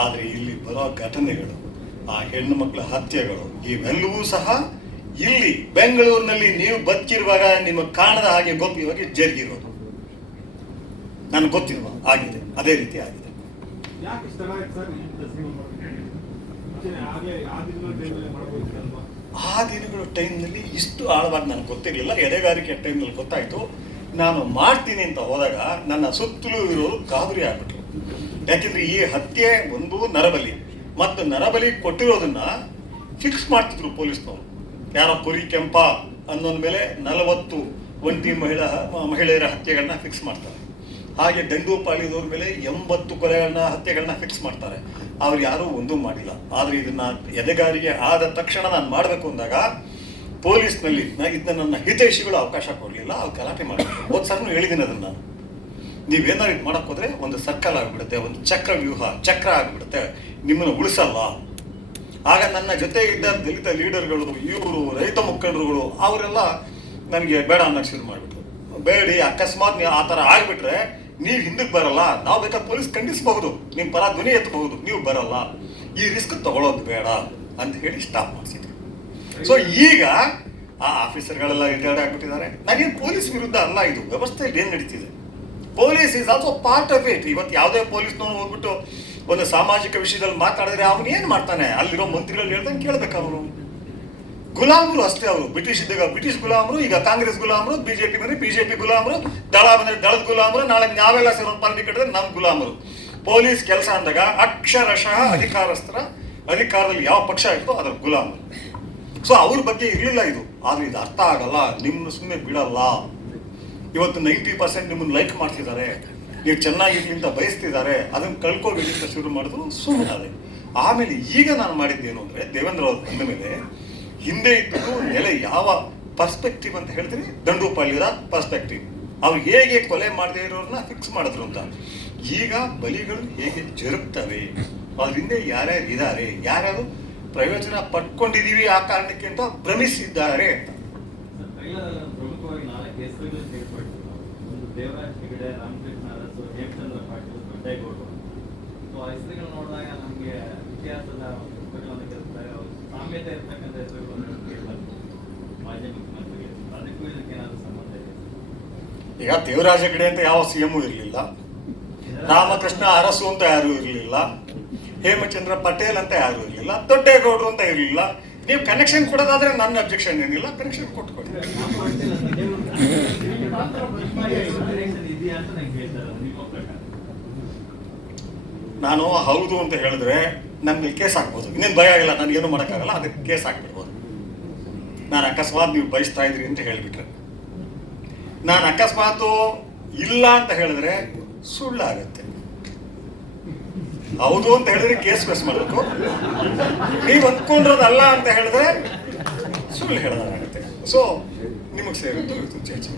ಆದರೆ ಇಲ್ಲಿ ಬರೋ ಘಟನೆಗಳು ಆ ಹೆಣ್ಣು ಮಕ್ಕಳ ಹತ್ಯೆಗಳು ಇವೆಲ್ಲವೂ ಸಹ ಇಲ್ಲಿ ಬೆಂಗಳೂರಿನಲ್ಲಿ ನೀವು ಬದುಕಿರುವಾಗ ನಿಮಗೆ ಕಾಣದ ಹಾಗೆ ಗೋಪ್ಯವಾಗಿ ಜರುಗಿರೋದು. ನನಗೆ ಗೊತ್ತಿರುವ ಆಗಿದೆ ಅದೇ ರೀತಿ ಆಗಿದೆ? ಆ ದಿನಗಳ ಟೈಮ್ನಲ್ಲಿ ಇಷ್ಟು ಆಳವಾಗಿ ನನಗೆ ಗೊತ್ತಿರಲಿಲ್ಲ ಎದೆಗಾರಿಕೆ ಟೈಮ್ನಲ್ಲಿ ಗೊತ್ತಾಯಿತು. ನಾನು ಮಾಡ್ತೀನಿ ಅಂತ ಹೋದಾಗ ನನ್ನ ಸುತ್ತಲೂ ಇರೋರು ಗಾಬರಿ ಆಗ್ಬಿಟ್ರು. ಯಾಕೆಂದ್ರೆ ಈ ಹತ್ಯೆ ಒಂದು ನರಬಲಿ. ಮತ್ತು ನರಬಲಿ ಕೊಟ್ಟಿರೋದನ್ನ ಫಿಕ್ಸ್ ಮಾಡ್ತಿದ್ರು ಪೊಲೀಸ್ನವರು. ಯಾರೋ ಕುರಿ ಕೆಂಪ ಅನ್ನೋದ ಮೇಲೆ ನಲವತ್ತು ಒಂಟಿ ಮಹಿಳಾ, ಮಹಿಳೆಯರ ಹತ್ಯೆಗಳನ್ನ ಫಿಕ್ಸ್ ಮಾಡ್ತಾರೆ. ಹಾಗೆ ದಂಡುಪಾಳ್ಯದವ್ರ ಮೇಲೆ ಎಂಬತ್ತು ಕೊಲೆಗಳನ್ನ ಹತ್ಯೆಗಳನ್ನ ಫಿಕ್ಸ್ ಮಾಡ್ತಾರೆ. ಅವ್ರು ಯಾರೂ ಒಂದೂ ಮಾಡಿಲ್ಲ. ಆದ್ರೆ ಇದನ್ನ ಎದೆಗಾರಿಗೆ ಆದ ತಕ್ಷಣ ನಾನು ಮಾಡಬೇಕು ಅಂದಾಗ ಪೊಲೀಸ್ನಲ್ಲಿ ಇದನ್ನ ನನ್ನ ಹಿತೈಷಿಗಳು ಅವಕಾಶ ಕೊಡಲಿಲ್ಲ. ಅವ್ರು ಗಲಾಟೆ ಮಾಡಿದ್ರು ಹೋದ್ ಸರ್ನು ಹೇಳಿದ್ದೀನಿ ಅದನ್ನ ನಾನು. ನೀವೇನಾದ್ರು ಇದು ಮಾಡಕ್ ಹೋದ್ರೆ ಒಂದು ಸರ್ಕಲ್ ಆಗಿಬಿಡುತ್ತೆ, ಒಂದು ಚಕ್ರ ವ್ಯೂಹ, ಚಕ್ರ ಆಗಿಬಿಡುತ್ತೆ. ನಿಮ್ಮನ್ನು ಉಳಿಸಲ್ಲ. ಆಗ ನನ್ನ ಜೊತೆ ಇದ್ದ ದಲಿತ ಲೀಡರ್ಗಳು, ಇವರು, ರೈತ ಮುಖಂಡರುಗಳು, ಅವರೆಲ್ಲ ನನಗೆ ಬೇಡ ಅನ್ನೋಕೆ ಶುರು ಮಾಡಿಬಿಟ್ರು. ಬೇಡಿ, ಅಕಸ್ಮಾತ್ ನೀವು ಆ ಥರ ಆಗಿಬಿಟ್ರೆ ನೀವು ಹಿಂದಕ್ಕೆ ಬರಲ್ಲ. ನಾವು ಬೇಕಾದ್ರೆ ಪೊಲೀಸ್ ಖಂಡಿಸಬಹುದು. ನಿಮ್ಮ ಪರ ಧ್ವನಿ ಎತ್ತಬಹುದು ನೀವು ಬರಲ್ಲ. ಈ ರಿಸ್ಕ್ ತಗೊಳ್ಳೋದು ಬೇಡ ಅಂತ ಹೇಳಿ ಸ್ಟಾಪ್ ಮಾಡಿಸಿದ್ರು. ಸೊ ಈಗ ಆ ಆಫೀಸರ್ಗಳೆಲ್ಲ ರಿಟೈರ್ಡ್ ನನಗೆ ಪೊಲೀಸ್ ವಿರುದ್ಧ ಅಲ್ಲ ಇದು. ವ್ಯವಸ್ಥೆಯಲ್ಲಿ ಏನು ನಡೀತಿದೆ? Police is also part of it ಇವತ್ತು ಯಾವುದೇ ಪೊಲೀಸ್ನವ್ರು ಹೋಗ್ಬಿಟ್ಟು ಒಂದು ಸಾಮಾಜಿಕ ವಿಷಯದಲ್ಲಿ ಮಾತಾಡಿದ್ರೆ ಅವನು ಏನು ಮಾಡ್ತಾನೆ? ಅಲ್ಲಿರೋ ಮಂತ್ರಿಗಳು ಹೇಳ್ದಂಗೆ ಕೇಳ್ಬೇಕು ಅವರು. ಗುಲಾಮರು ಅಷ್ಟೇ ಅವರು. ಬ್ರಿಟಿಷ್ ಇದ್ದಾಗ ಬ್ರಿಟಿಷ್ ಗುಲಾಮರು, ಈಗ ಕಾಂಗ್ರೆಸ್ ಗುಲಾಮರು ಬಿಜೆಪಿ ಬಂದ್ರೆ ಬಿಜೆಪಿ ಗುಲಾಮರು, ದಳ ಬಂದ್ರೆ ದಳದ ಗುಲಾಮರು, ನಾಳೆ ನಾವೆಲ್ಲ ಸೇರೋ ಪಾರ್ಟಿ ಕಟ್ಟಿದ್ರೆ ನಮ್ಮ ಗುಲಾಮರು. ಪೊಲೀಸ್ ಕೆಲಸ ಅಂದಾಗ ಅಕ್ಷರಶಃ ಅಧಿಕಾರಸ್ಥರ ಅಧಿಕಾರದಲ್ಲಿ ಯಾವ ಪಕ್ಷ ಇರ್ತೋ ಅದರ ಗುಲಾಮರು. ಸೊ ಅವ್ರ ಬಗ್ಗೆ ಇರಲಿಲ್ಲ ಇದು. ಆದ್ರೆ ಇದು ಅರ್ಥ ಆಗಲ್ಲ. ನಿಮ್ಮನ್ನು ಸುಮ್ಮನೆ ಬಿಡಲ್ಲ. ಇವತ್ತು ನೈಂಟಿ ಪರ್ಸೆಂಟ್ ನಿಮ್ಮನ್ನು ಲೈಕ್ ಮಾಡ್ತಿದ್ದಾರೆ. ನೀವು ಚೆನ್ನಾಗಿರ್ಲಿ ಅಂತ ಬಯಸ್ತಿದ್ದಾರೆ. ಅದನ್ನು ಕಳ್ಕೊಬೇಡಿ ಅಂತ ಶುರು ಮಾಡಿದ್ರು ಸುಮ್ಮನೆ ಆಮೇಲೆ ಈಗ ನಾನು ಮಾಡಿದ್ದೇನು ಅಂದರೆ, ದೇವೇಂದ್ರ ಅವ್ರು ಬಂದ ಮೇಲೆ ಹಿಂದೆ ಇದ್ದು ನೆಲೆ ಯಾವ ಪರ್ಸ್ಪೆಕ್ಟಿವ್ ಅಂತ ಹೇಳಿದ್ರೆ ದಂಡುಪಾಳ್ಯದ ಪರ್ಸ್ಪೆಕ್ಟಿವ್ ಅವ್ರು ಹೇಗೆ ಕೊಲೆ ಮಾಡದೇ ಇರೋರನ್ನ ಫಿಕ್ಸ್ ಮಾಡಿದ್ರು ಅಂತ. ಈಗ ಬಲಿಗಳು ಹೇಗೆ ಜರುಗ್ತವೆ? ಅದರಿಂದ ಯಾರ್ಯಾರು ಇದ್ದಾರೆ? ಯಾರ್ಯಾರು ಪ್ರಯೋಜನ ಪಡ್ಕೊಂಡಿದ್ದೀವಿ ಆ ಕಾರಣಕ್ಕೆ ಅಂತ ಭ್ರಮಿಸಿದ್ದಾರೆ ಅಂತ. ಪ್ರಮುಖವಾಗಿ ನಾಲ್ಕು ಹೆಸರುಗಳು ಹೇಮಚಂದ್ರ ಸೊ ನಮಗೆ ಇತಿಹಾಸದ ಈಗ ದೇವರಾಜ ಹೆಗಡೆ ಅಂತ ಯಾವ ಸಿ ಎಂ ಇರಲಿಲ್ಲ. ರಾಮಕೃಷ್ಣ, ಅರಸು ಅಂತ ಯಾರು ಇರಲಿಲ್ಲ. ಹೇಮಚಂದ್ರ ಪಟೇಲ್ ಅಂತ ಯಾರು ಇರಲಿಲ್ಲ. ದೊಡ್ಡೇಗೌಡರು ಅಂತ ಇರಲಿಲ್ಲ. ನೀವು ಕನೆಕ್ಷನ್ ಕೊಡೋದಾದ್ರೆ ನನ್ನ ಅಬ್ಜೆಕ್ಷನ್ ಏನಿಲ್ಲ ಕನೆಕ್ಷನ್ ಕೊಟ್ಕೊಳ್ಳಿ. ನಾನು ಹೌದು ಅಂತ ಹೇಳಿದ್ರೆ ನನ್ಗೆ ಕೇಸ್ ಹಾಕ್ಬೋದು ಇನ್ನೇನು ಭಯ ಆಗಿಲ್ಲ ನಾನು ಏನು ಮಾಡೋಕ್ಕಾಗಲ್ಲ, ಅದಕ್ಕೆ ಕೇಸ್ ಹಾಕ್ಬಿಡ್ಬೋದು ನಾನು ಅಕಸ್ಮಾತ್ ನೀವು ಬಯಸ್ತಾ ಇದ್ರಿ ಅಂತ ಹೇಳಿಬಿಟ್ರೆ. ನಾನು ಅಕಸ್ಮಾತು ಇಲ್ಲ ಅಂತ ಹೇಳಿದ್ರೆ ಸುಳ್ಳಾಗತ್ತೆ. ಹೌದು ಅಂತ ಹೇಳಿದ್ರೆ ಕೇಸ್ ಫೇಸ್ ಮಾಡಬೇಕು. ನೀವು ಅಂದ್ಕೊಂಡಿರೋದಲ್ಲ ಅಂತ ಹೇಳಿದ್ರೆ ಸುಳ್ಳು ಹೇಳೋದಾಗುತ್ತೆ. ಸೊ ನಿಮಗೆ ಸೇರಿದ್ದು ಇದು ಚರ್ಚೆ.